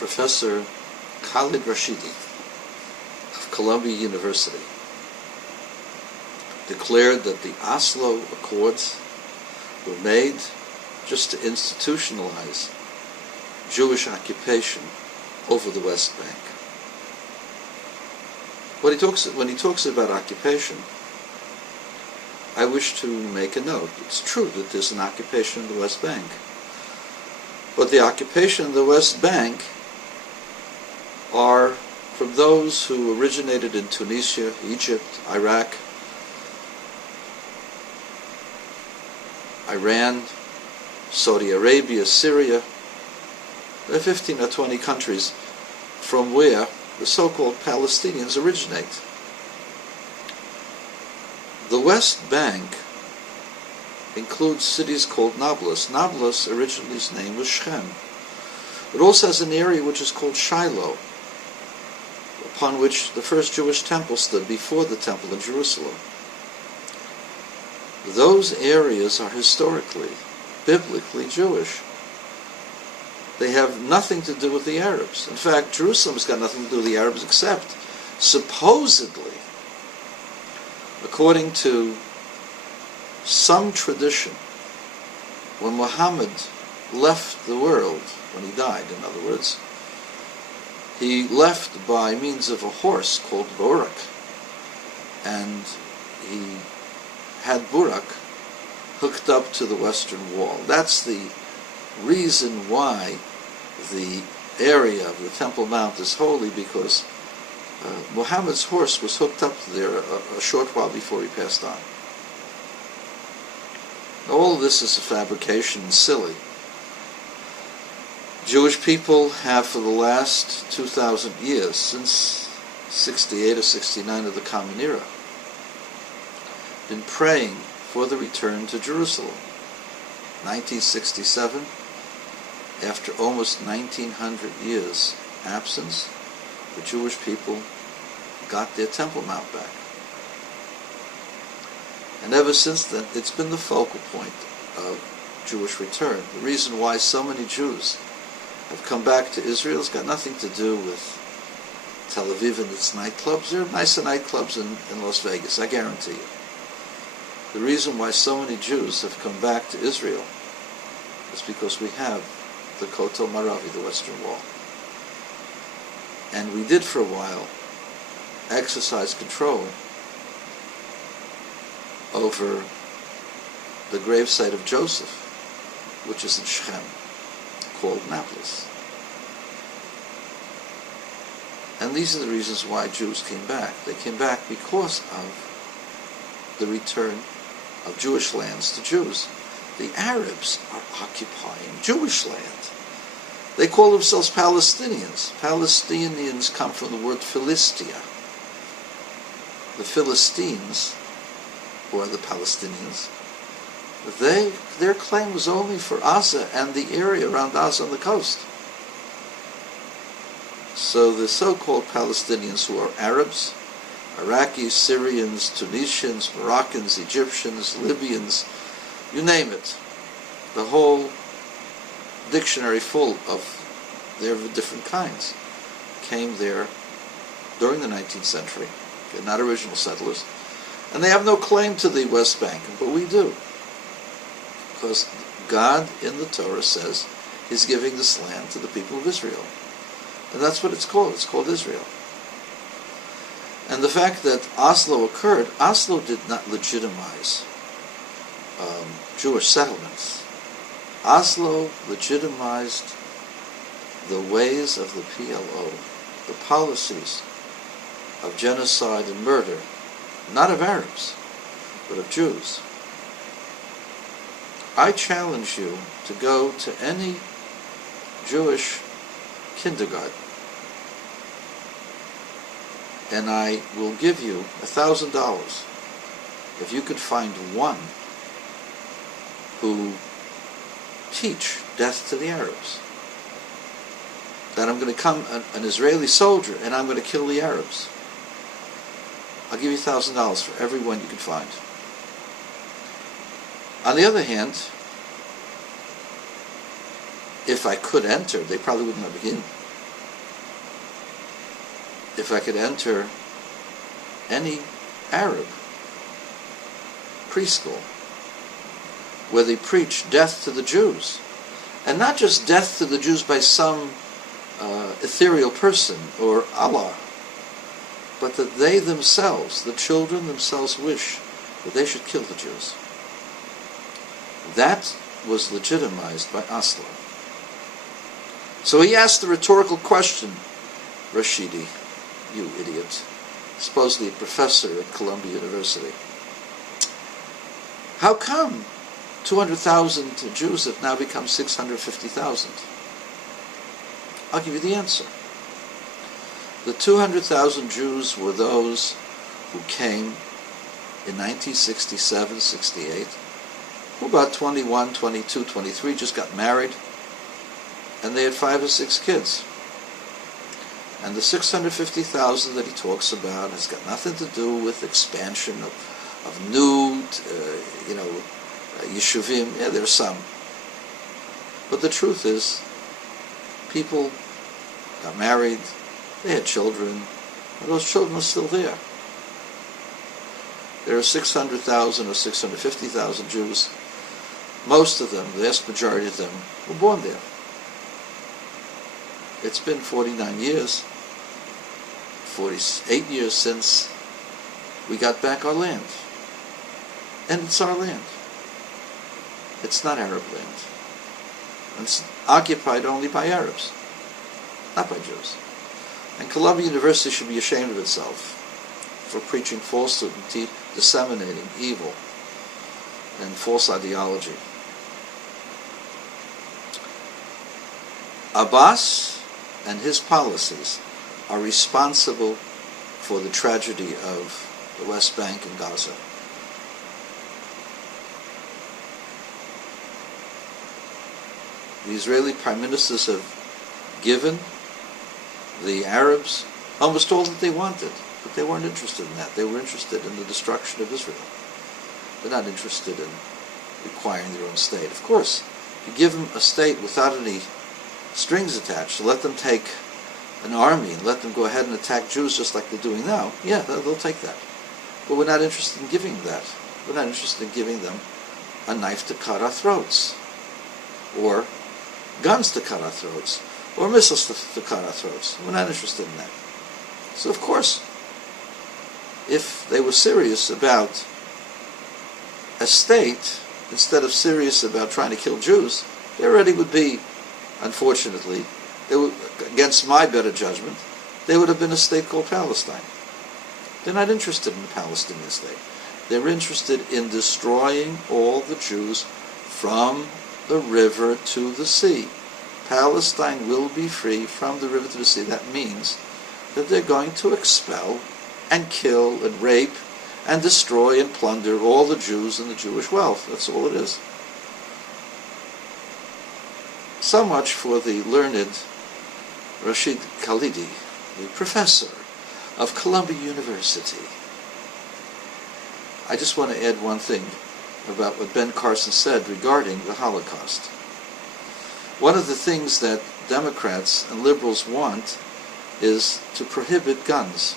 Professor Khalid Rashidi of Columbia University declared that the Oslo Accords were made just to institutionalize Jewish occupation over the West Bank. When he talks about occupation, I wish to make a note. It's true that there's an occupation in the West Bank, but the occupation in the West Bank are from those who originated in Tunisia, Egypt, Iraq, Iran, Saudi Arabia, Syria. There are 15 or 20 countries from where the so-called Palestinians originate. The West Bank includes cities called Nablus. Nablus, originally its name was Shechem. It also has an area which is called Shiloh, upon which the first Jewish temple stood before the temple in Jerusalem. Those areas are historically, biblically Jewish. They have nothing to do with the Arabs. In fact, Jerusalem has got nothing to do with the Arabs except, supposedly, according to some tradition, when Muhammad left the world, when he died, in other words, he left by means of a horse called Burak, and he had Burak hooked up to the Western Wall. That's the reason why the area of the Temple Mount is holy, because Muhammad's horse was hooked up there a short while before he passed on. All of this is a fabrication and silly. Jewish people have for the last 2,000 years, since 68 or 69 of the Common Era, been praying for the return to Jerusalem. 1967, after almost 1900 years absence, the Jewish people got their Temple Mount back. And ever since then, it's been the focal point of Jewish return. The reason why so many Jews have come back to Israel has got nothing to do with Tel Aviv and its nightclubs. There are nicer nightclubs in Las Vegas, I guarantee you. The reason why so many Jews have come back to Israel is because we have the Kotel Maravi, the Western Wall. And we did for a while exercise control over the gravesite of Joseph, which is in Shechem, called Nablus. And these are the reasons why Jews came back. They came back because of the return of Jewish lands to Jews. The Arabs are occupying Jewish land. They call themselves Palestinians. Palestinians come from the word Philistia. The Philistines, who are the Palestinians, their claim was only for Gaza and the area around Gaza on the coast. So the so-called Palestinians, who are Arabs, Iraqis, Syrians, Tunisians, Moroccans, Egyptians, Libyans, you name it, the whole dictionary full of their different kinds, came there during the 19th century. They're not original settlers. And they have no claim to the West Bank, but we do. Because God in the Torah says He's giving this land to the people of Israel. And that's what it's called. It's called Israel. And the fact that Oslo occurred, Oslo did not legitimize Jewish settlements. Oslo legitimized the ways of the PLO, the policies of genocide and murder, not of Arabs, but of Jews. I challenge you to go to any Jewish kindergarten, and I will give you $1,000 if you could find one who teach death to the Arabs. That I'm going to come, an Israeli soldier, and I'm going to kill the Arabs. I'll give you $1,000 for every one you can find. On the other hand, if I could enter, they probably wouldn't let me in. if I could enter any Arab preschool where they preach death to the Jews, and not just death to the Jews by some ethereal person or Allah, but that they themselves, the children themselves, wish that they should kill the Jews. That was legitimized by Oslo. So he asked the rhetorical question, Rashidi, you idiot, supposedly a professor at Columbia University, how come 200,000 Jews have now become 650,000? I'll give you the answer. The 200,000 Jews were those who came in 1967, 68, who about 21, 22, 23 just got married, and they had 5 or 6 kids. And the 650,000 that he talks about has got nothing to do with expansion of new, yeshuvim. Yeah, there's some. But the truth is, people got married, they had children, and those children are still there. There are 600,000 or 650,000 Jews. Most of them, the vast majority of them, were born there. It's been 49 years, 48 years since we got back our land. And it's our land. It's not Arab land. It's occupied only by Arabs, not by Jews. And Columbia University should be ashamed of itself for preaching falsehood and disseminating evil and false ideology. Abbas and his policies are responsible for the tragedy of the West Bank and Gaza. The Israeli prime ministers have given the Arabs almost all that they wanted, but they weren't interested in that. They were interested in the destruction of Israel. They're not interested in requiring their own state. Of course, if you give them a state without any strings attached, to let them take an army and let them go ahead and attack Jews just like they're doing now, yeah, they'll take that. But we're not interested in giving them that. We're not interested in giving them a knife to cut our throats, or guns to cut our throats, or missiles to cut our throats. We're not interested in that. So of course, if they were serious about a state, instead of serious about trying to kill Jews, they already would be, unfortunately, they would, against my better judgment, they would have been a state called Palestine. They're not interested in the Palestinian state. They're interested in destroying all the Jews from the river to the sea. Palestine will be free from the river to the sea. That means that they're going to expel and kill and rape and destroy and plunder all the Jews and the Jewish wealth. That's all it is. So much for the learned Rashid Khalidi, the professor of Columbia University. I just want to add one thing about what Ben Carson said regarding the Holocaust. One of the things that Democrats and liberals want is to prohibit guns.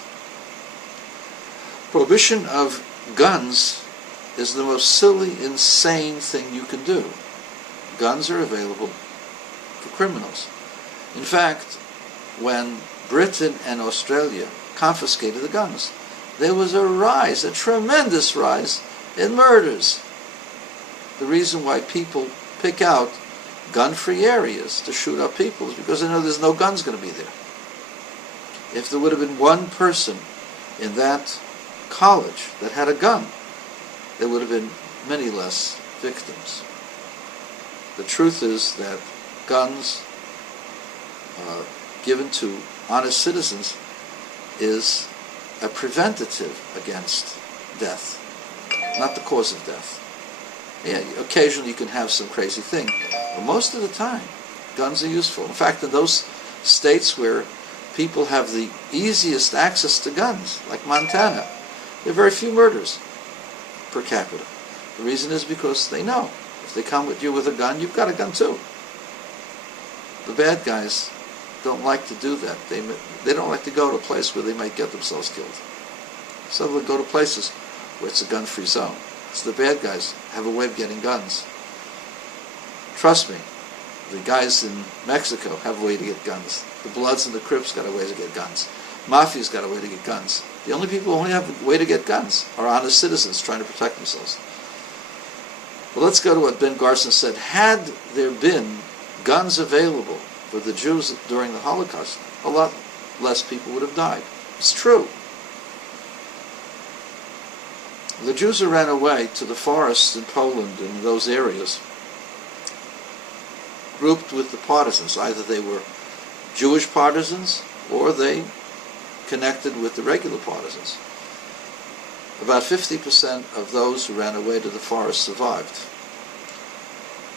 Prohibition of guns is the most silly, insane thing you can do. Guns are available for criminals. In fact, when Britain and Australia confiscated the guns, there was a rise, a tremendous rise, in murders. The reason why people pick out gun-free areas to shoot up people is because they know there's no guns going to be there. If there would have been one person in that college that had a gun, there would have been many less victims. The truth is that guns given to honest citizens is a preventative against death, not the cause of death. Yeah, occasionally you can have some crazy thing, but most of the time, guns are useful. In fact, in those states where people have the easiest access to guns, like Montana, there are very few murders per capita. The reason is because they know if they come with you with a gun, you've got a gun too. The bad guys don't like to do that. They don't like to go to a place where they might get themselves killed. So they'll go to places where it's a gun-free zone. So the bad guys have a way of getting guns. Trust me, the guys in Mexico have a way to get guns. The Bloods and the Crips got a way to get guns. Mafia's got a way to get guns. The only people who only have a way to get guns are honest citizens trying to protect themselves. Well, let's go to what Ben Garson said. Had there been guns available for the Jews during the Holocaust, a lot less people would have died. It's true. The Jews who ran away to the forests in Poland and those areas grouped with the partisans. Either they were Jewish partisans or they connected with the regular partisans. About 50% of those who ran away to the forest survived.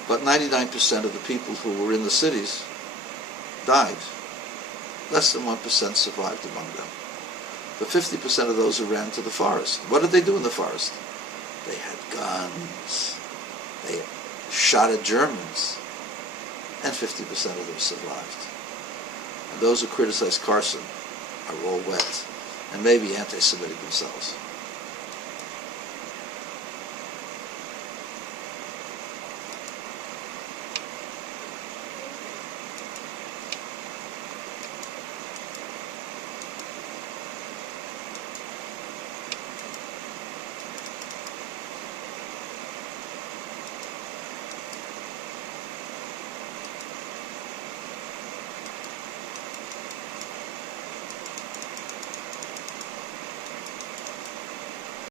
But 99% of the people who were in the cities died. Less than 1% survived among them. But 50% of those who ran to the forest, what did they do in the forest? They had guns. They shot at Germans. And 50% of them survived. And those who criticize Carson are all wet, and maybe anti-Semitic themselves.